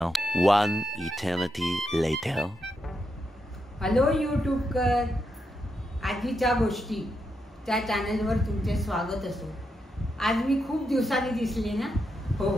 One eternity later. Hello यूट्यूबकर, आजीच्या गोष्टी त्या चॅनलवर तुमचे स्वागत असो. आज मी खूप दिवसांनी दिसले ना. हो,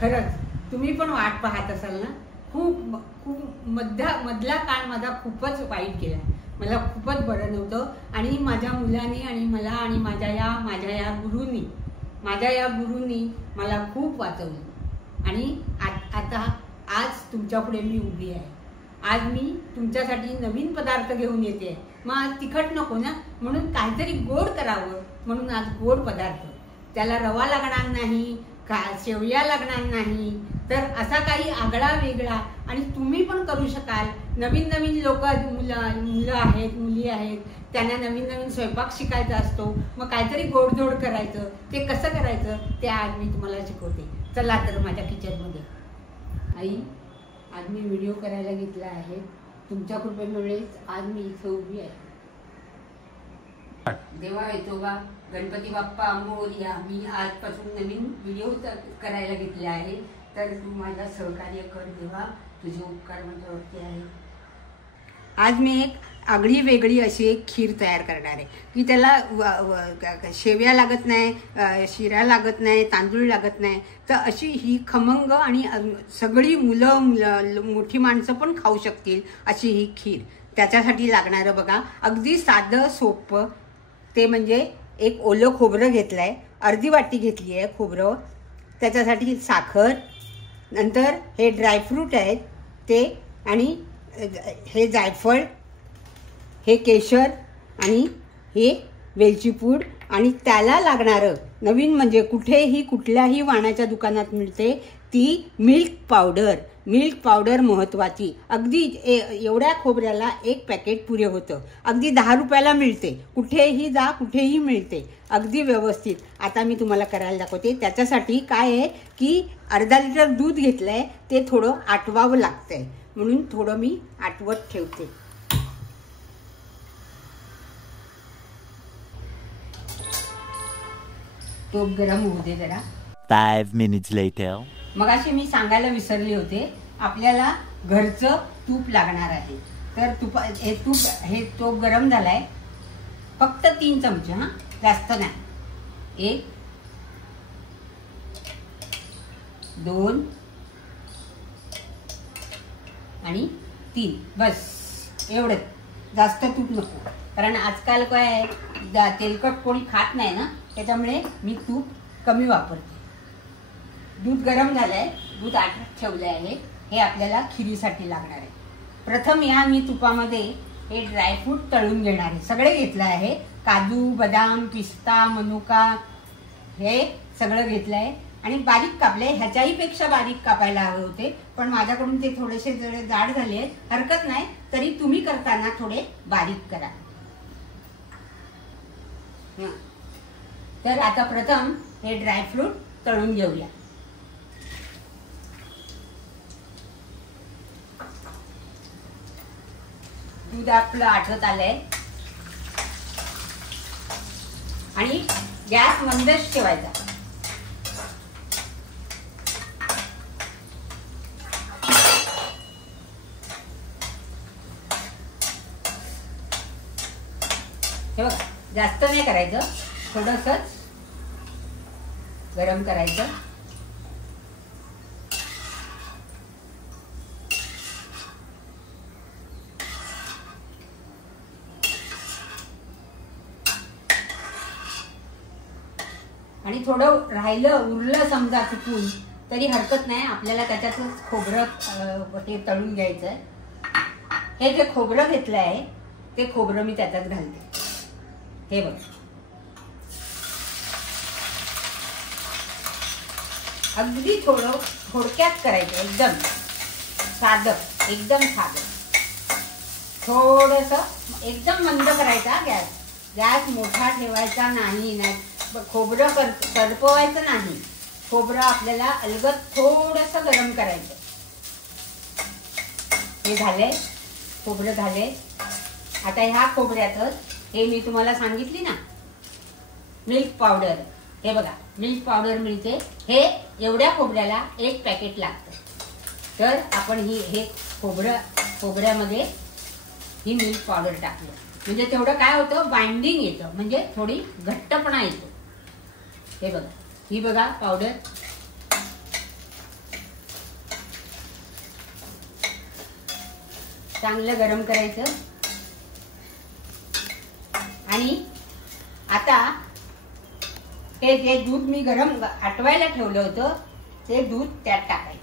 खरंच तुम्ही पण वाट पाहत असाल ना. खूप मधला काळ माझा खूपच वाईट गेला. मला खूपच बरं नव्हतं आणि माझ्या मुलांनी आणि मला आणि माझ्या या गुरूंनी मला खूप वाचवलं. आणि आता आज तुमच्या पुढे मी उभी आहे. आज मी तुमच्यासाठी नवीन पदार्थ घेऊन येते. मग आज तिखट नको ना, म्हणून काहीतरी गोड करावं म्हणून आज गोड पदार्थ. त्याला रवा लागणार नाही, शेवया लागणार नाही, तर असा काही आगळा वेगळा आणि तुम्ही पण करू शकाल. नवीन लोक मुलं आहेत, मुली आहेत, त्यांना नवीन स्वयंपाक शिकायचा असतो. मग काहीतरी गोडधोड करायचं. ते कसं करायचं ते आज मी तुम्हाला शिकवते. चला तर माझ्या किचनमध्ये. आई, आज मी व्हिडिओ करायला घेतला आहे. तुमच्या कृपेमुळेच आज मी इथं उभी आहे. देवा येतो बा, गणपती बाप्पा मोरया. मी आजपासून नवीन व्हिडिओ करायला घेतले आहे, तर तू माझा सहकार्य कर देवा. तुझे उपकार माझ्यावरती आहे. आज मी एक आगळी वेगळी अशी एक खीर तयार करणार आहे की त्याला शेवया लागत नाही, शिरा लागत नाही, तांदूळ लागत नाही. तर अशी ही खमंग आणि सगळी मुलं मोठी माणसं पण खाऊ शकतील अशी ही खीर. त्याच्यासाठी लागणारं बघा, अगदी साधं सोपं ते म्हणजे एक ओलं खोबरं घेतलं आहे, अर्धी वाटी घेतली आहे खोबरं. त्याच्यासाठी साखर, नंतर हे ड्रायफ्रूट आहेत ते, आणि हे जायफळ, हे केशर, आणि हे वेलची पूड. आणि त्याला लागणारं नवीन म्हणजे कुठल्याही वाणाच्या दुकानात मिळते ती मिल्क पावडर महत्त्वाची. अगदी एवढ्या खोबऱ्याला एक पॅकेट पुरे होतं. अगदी 10 रुपयाला मिळते. कुठेही जा, कुठेही मिळते, अगदी व्यवस्थित. आता मी तुम्हाला करायला दाखवते. त्याच्यासाठी काय आहे की अर्धा लिटर दूध घेतलंय, ते थोडं आटवावं लागतंय, म्हणून थोडं मी आटवत ठेवते. तूप गरम होऊ दे जरा. 5 minutes later. मगाशी मी सांगायला विसरले होते, आपल्याला घरचं तूप लागणार आहे. तर हे तूप गरम झालाय. फक्त 3 चमचे, हा, जास्त नाही. 1 2 आणि 3, बस एवढंच. जास्त तूप नको, कारण आजकाल काय आहे, तेलकट कोणी खात नाही ना, त्याच्यामुळे मी तूप कमी वापरते. दूध गरम झालंय, दूध आटत ठेवलं आहे. हे आपल्याला खिरीसाठी लागणार आहे. प्रथम मी तुपामध्ये हे ड्रायफ्रूट तळून घेणार आहे. सगळे घेतलं आहे, काजू, बदाम, पिस्ता, मनुका, हे सगळं घेतलं आहे आणि बारीक कापले. ह्याच्याही पेक्षा बारीक कापायला हवे होते, पण माझ्याकडून ते थोडेसे जाड झाले. हरकत नाही, तरी तुम्ही करताना थोडे बारीक करा. तर आता प्रथम हे ड्रायफ्रूट तळून घेऊया. दूध आपलं आटत आलंय आणि गॅस मंदच ठेवायचा. हे बघा, जास्त नाही करायचं, थोडंसंच गरम करायचं. आणि थोडं उरलं समजा चुकून तरी हरकत नाही, आपल्याला त्याच्यातच खोबरं हे तळून घ्यायचंय. हे जे खोबरं घेतलं आहे ते खोबरं मी त्याच्यात घालते. हे बघ, अगदी थोडक्यात करायचं, एकदम साधं. थोडंसं एकदम मंद करायचा गॅस मोठा ठेवायचा नाही. खोबरं करपवायचं नाही. खोबरं आपल्याला अलगद थोडंसं गरम करायचं. हे झालंय, खोबरं झालंय. आता ह्या खोबऱ्यातच हे मी तुम्हाला सांगितली ना मिल्क पावडर, हे बघा मिल्क पावडर मिळते. हे एवढ्या खोबऱ्याला 1 पॅकेट लागतं. तर आपण हे खोबऱ्यामध्ये ही मिल्क पावडर टाकलं म्हणजे तेवढं काय होतं, बाइंडिंग येतं, म्हणजे थोडी घट्टपणा येतो. हे बघा, ही बघा पावडर. चांगलं गरम करायचं आणि आता हे जे दूध मी गरम आटवायला ठेवलं होतं ते दूध त्यात टाकायचं.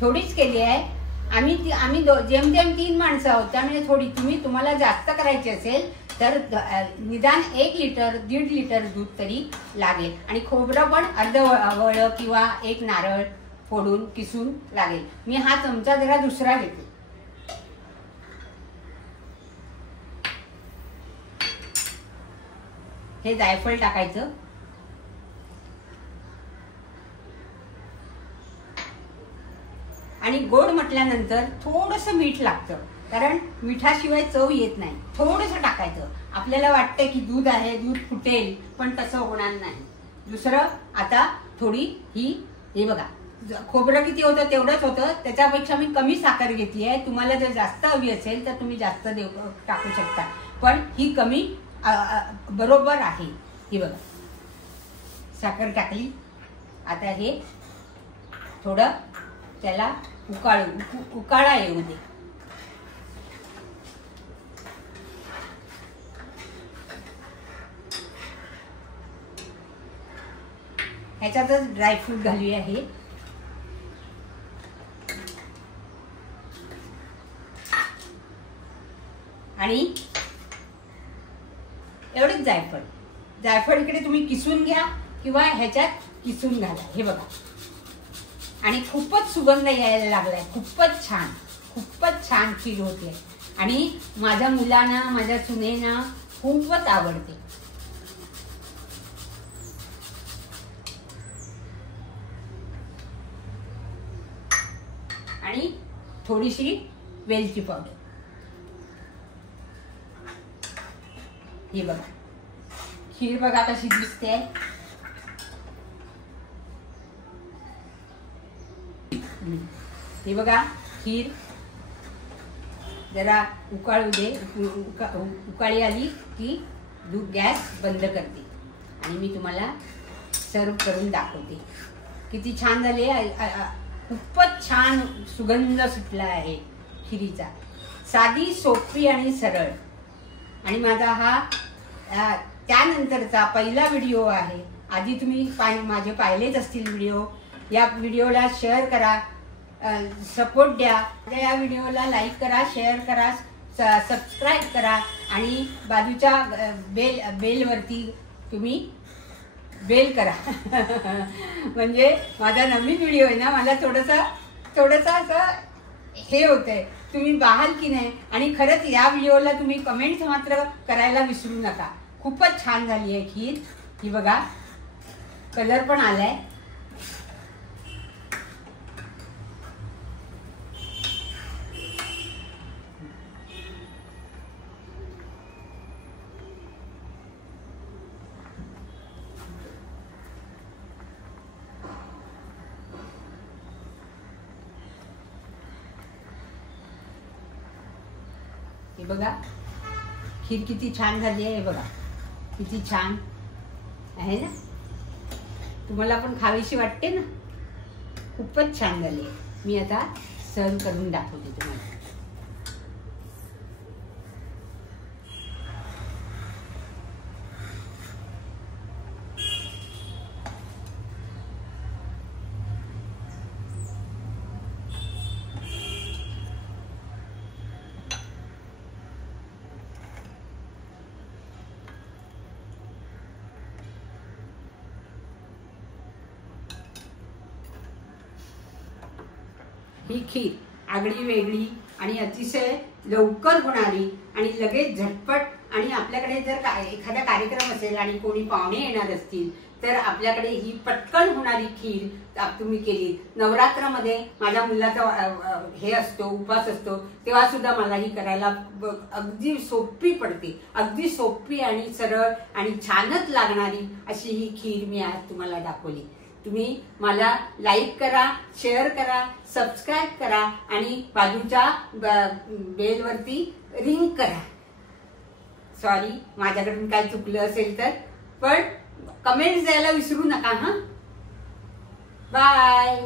थोडीच केली आहे आम्ही जेमतेम 3 माणसं आहोत, त्यामुळे थोडी. तुम्हाला जास्त करायची असेल तर निदान 1 लिटर 1.5 लिटर दूध तरी लागेल. आणि खोबरं पण अर्ध किंवा 1 नारळ फोडून किसून लागेल. मी हा चमचा जरा दुसरा घेते. हे जायफळ टाकायचं. आणि गोड म्हटल्यानंतर थोडंसं मीठ लागतं, कारण मिठाशिवाय चव येत नाही. थोडंसं टाकायचं. आपल्याला वाटतं की दूध आहे, दूध फुटेल, पण तसं होणार नाही. दुसरं, आता थोडी हे बघा, खोबरं किती होतं तेवढंच होतं, त्याच्यापेक्षा मी कमी साखर घेतली आहे. तुम्हाला जर जास्त हवी असेल तर तुम्ही जास्त टाकू शकता, पण ही कमी बरोबर आहे. ही बघा, साखर टाकली. आता हे थोडं त्याला उकाळा येऊ दे. ह्याच्यातच ड्रायफ्रूट घालूया. हे आणि एवढंच जायफळ इकडे तुम्ही किसून घ्या किंवा ह्याच्यात किसून घाला. हे बघा, आणि खूपच सुगंध यायला लागलाय. खूपच छान खीर होते आणि माझ्या मुलांना, माझ्या सुनेना खूपच आवडते. आणि थोडीशी वेलची पावडर. ही बघा, खीर बघा कशी दिसते. हे बघा, खीर जरा उकाळू दे. उकाळी आली की गॅस बंद करते आणि मी तुम्हाला सर्व करून दाखवते. किती छान झाले. खूपच छान सुगंध सुटला आहे खिरीचा. साधी, सोपी आणि सरळ. आणि माझा हा त्यानंतरचा पहिला व्हिडिओ आहे. आधी तुम्ही माझे पाहिलेच असतील व्हिडिओ. या व्हिडिओला शेअर करा, सपोर्ट द्या. या व्हिडिओला लाईक करा, शेअर करा, सबस्क्राईब करा आणि बाजूच्या बेलवरती तुम्ही बेल करा. म्हणजे माझा नवीन व्हिडिओ आहे ना, मला थोडंसं असं हे होतंय, तुम्ही पाहाल की नाही. आणि खरंच या व्हिडिओला तुम्ही कमेंट्स मात्र करायला विसरू नका. खूपच छान झाली आहे खीर. ही बघा, कलर पण आलाय. हे बघा, खीर किती छान झाली आहे. बघा किती छान आहे ना. तुम्हाला पण खावीशी वाटते ना. खूपच छान झाली आहे. मी आता सर्व करून दाखवते तुम्हाला. ही खीर आगळी वेगळी आणि अतिशय लवकर होणारी आणि लगेच झटपट. आणि आपल्याकडे जर एखादा कार्यक्रम असेल आणि कोणी पाहुणे येणार असतील तर आपल्याकडे ही पटकन होणारी खीर तुम्ही केली. नवरात्रामध्ये माझ्या मुलाचा हे असतो, उपास असतो, तेव्हा सुद्धा मला ही करायला अगदी सोपी पडते. अगदी सोपी आणि सरळ आणि छानच लागणारी अशी ही खीर मी आज तुम्हाला दाखवली. तुम्ही मला लाईक करा, शेअर करा, सबस्क्राईब करा आणि बाजूच्या बेलवरती रिंग करा. सॉरी माझ्याकडून काय चुकलं असेल तर, पण कमेंट्स द्यायला विसरू नका. बाय.